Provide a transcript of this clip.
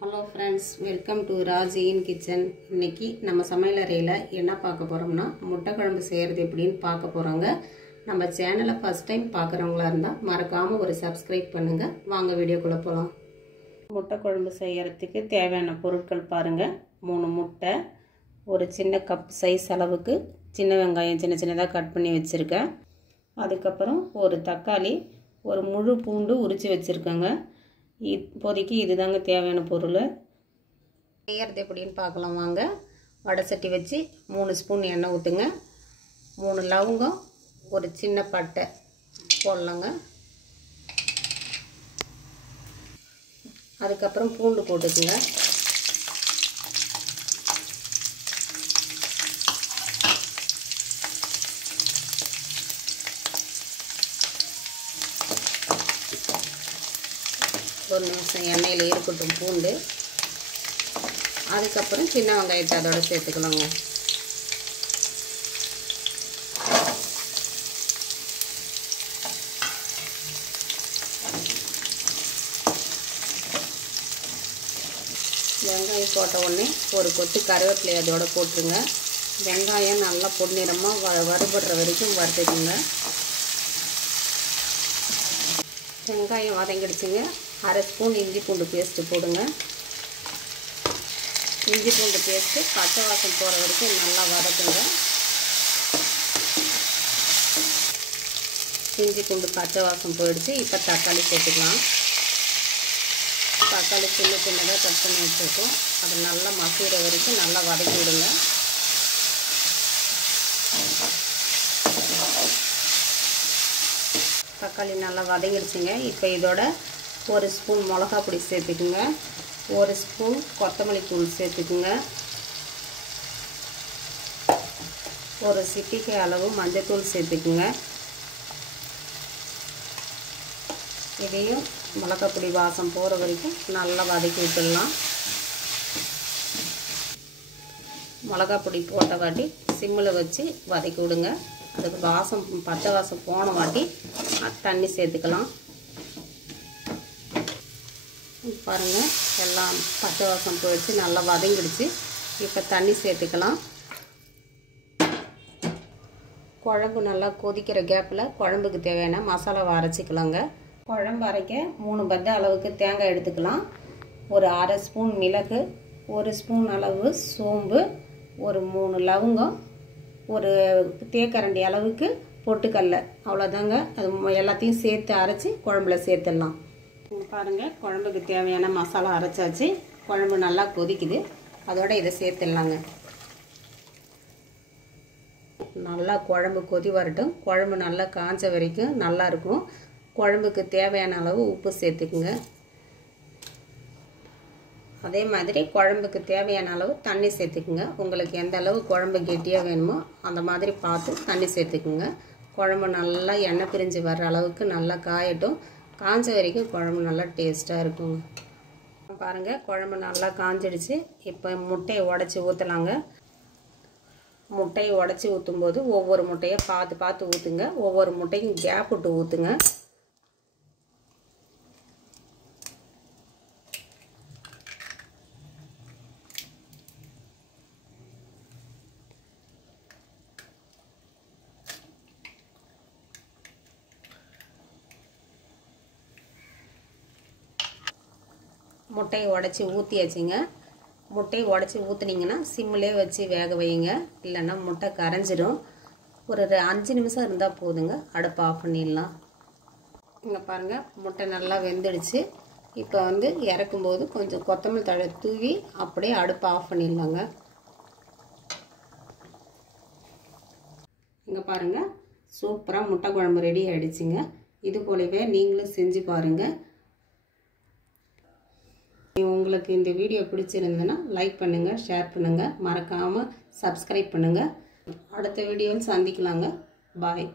Hello friends, welcome to Rajiyin Kitchen. இன்னைக்கு நம்ம சமையலறையில என்ன பார்க்க போறோம்னா முட்டை குழம்பு செய்யறது எப்படின்னு பார்க்க போறோங்க. நம்ம சேனலை first time பார்க்கறவங்களா இருந்தா மறக்காம ஒரு subscribe பண்ணுங்க. வாங்க வீடியோக்குள்ள போலாம். முட்டை குழம்பு செய்யறதுக்கு தேவையான பொருட்கள் பாருங்க. 3 முட்டை, ஒரு சின்ன கப் சைஸ் அளவுக்கு சின்ன வெங்காயம் சின்னதா கட் பண்ணி வச்சிருக்கேன். அதுக்கு அப்புறம் ஒரு தக்காளி, ஒரு முழு பூண்டு உரிச்சு வச்சிருக்கேங்க. இப்போதைக்கு இதுதாங்க தேவையான பொருள். செய்யறது எப்படின்னு பார்க்கலாம் வாங்க. வடை சட்டி வச்சு 3 ஸ்பூன் எண்ணெய் ஊற்றுங்க. 3 லவங்கம், ஒரு சின்ன பட்டை போடலாங்க. அதுக்கப்புறம் பூண்டு போட்டுக்குங்க. ஒரு நிமிஷம் எண்ணெயில் இருக்கட்டும் பூண்டு. அதுக்கப்புறம் சின்ன வெங்காயத்தை அதோட சேர்த்துக்கலாங்க. வெங்காயம் போட்ட உடனே ஒரு கொத்து கருவேப்பிலை அதோட போட்டுருங்க. வெங்காயம் நல்லா பொன்னிறமாக வறுபடுற வரைக்கும் வறுத்துக்குங்க. வெங்காயம் வதங்கிடுச்சுங்க. 1/2 ஸ்பூன் இஞ்சி பூண்டு பேஸ்ட்டு போடுங்க. இஞ்சி பூண்டு பேஸ்ட்டு பச்சை வாசம் போகிற வரைக்கும் நல்லா வதக்குங்க. இஞ்சி பூண்டு பச்சை வாசம் போயிடுச்சு. இப்போ தக்காளி சேர்த்துக்கலாம். தக்காளி சின்னதாக கட் பண்ணி வச்சுருக்கோம். அது நல்லா மசிகிற வரைக்கும் நல்லா வதக்கி விடுங்க. தக்காளி நல்லா வதங்கிடுச்சுங்க. இப்போ இதோட 1 ஸ்பூன் மிளகா பொடி சேர்த்துக்குங்க. 1 ஸ்பூன் கொத்தமல்லி தூள் சேர்த்துக்குங்க. ஒரு சிட்டிகை அளவு மஞ்சத்தூள் சேர்த்துக்குங்க. இதையும் மிளகா பொடி வாசம் போகிற வரைக்கும் நல்லா வதக்கி விட்டுடலாம். மிளகா பொடி போட்ட வாட்டி சிம்மில் வச்சு வதக்கி விடுங்க. அதுக்கு வாசம் பச்சை வாசம் போன வாட்டி தண்ணி சேர்த்துக்கலாம். பாருங்கள், எல்லாம் பச்சை வாசம் போயிடுச்சு, நல்லா வதங்கிடுச்சு. இப்போ தண்ணி சேர்த்துக்கலாம். குழம்பு நல்லா கொதிக்கிற கேப்பில் குழம்புக்கு தேவையான மசாலாவை அரைச்சிக்கலாங்க. குழம்பு அரைக்க 3 பத்த அளவுக்கு தேங்காய் எடுத்துக்கலாம். ஒரு 1/2 ஸ்பூன் மிளகு, 1 ஸ்பூன் அளவு சோம்பு, ஒரு 3 லவங்கம், ஒரு தேக்கரண்டி அளவுக்கு பொட்டுக்கடல. அவ்வளோதாங்க. அது எல்லாத்தையும் சேர்த்து அரைச்சி குழம்புல சேர்த்துடலாம். பாருங்கள், குழம்புக்கு தேவையான மசாலா அரைச்சாச்சு. குழம்பு நல்லா கொதிக்குது. அதோட இதை சேர்த்துடலாங்க. நல்லா குழம்பு கொதி வரட்டும். குழம்பு நல்லா காஞ்ச வரைக்கும் நல்லா இருக்கும். குழம்புக்கு தேவையான அளவு உப்பு சேர்த்துக்குங்க. அதே மாதிரி குழம்புக்கு தேவையான அளவு தண்ணி சேர்த்துக்குங்க. உங்களுக்கு எந்த அளவு குழம்பு கெட்டியாக வேணுமோ அந்த மாதிரி பார்த்து தண்ணி சேர்த்துக்குங்க. குழம்பு நல்லா எண்ணெய் பிரிஞ்சு வர்ற அளவுக்கு நல்லா காயட்டும். காஞ்ச வரைக்கும் குழம்பு நல்லா டேஸ்ட்டாக இருக்குங்க. பாருங்கள், குழம்பு நல்லா காஞ்சிடுச்சு. இப்போ முட்டையை உடச்சி ஊற்றலாங்க. முட்டையை உடச்சி ஊற்றும்போது ஒவ்வொரு முட்டையை பார்த்து ஊற்றுங்க. ஒவ்வொரு முட்டையும் கேப் விட்டு ஊற்றுங்க. முட்டையை உடச்சி ஊற்றியாச்சுங்க. முட்டையை உடச்சி ஊற்றுனீங்கன்னா சிம்மிலே வச்சு வேக வைங்க. இல்லைன்னா முட்டை கரைஞ்சிடும். ஒரு 5 நிமிஷம் இருந்தால் போதுங்க. அடுப்பை ஆஃப் பண்ணிடலாம். இங்கே பாருங்கள், முட்டை நல்லா வெந்துடுச்சு. இப்போ இறக்கும்போது கொஞ்சம் கொத்தமல்லி தழை தூவி அப்படியே அடுப்பை ஆஃப் பண்ணிடலாங்க. இங்கே பாருங்கள், சூப்பராக முட்டை குழம்பு ரெடி ஆகிடுச்சிங்க. இது போலவே நீங்களும் செஞ்சு பாருங்கள். உங்களுக்கு இந்த வீடியோ பிடிச்சிருந்ததுன்னா லைக் பண்ணுங்கள், ஷேர் பண்ணுங்கள், மறக்காமல் சப்ஸ்கிரைப் பண்ணுங்கள். அடுத்த வீடியோவில் சந்திக்கலாங்க. பாய்.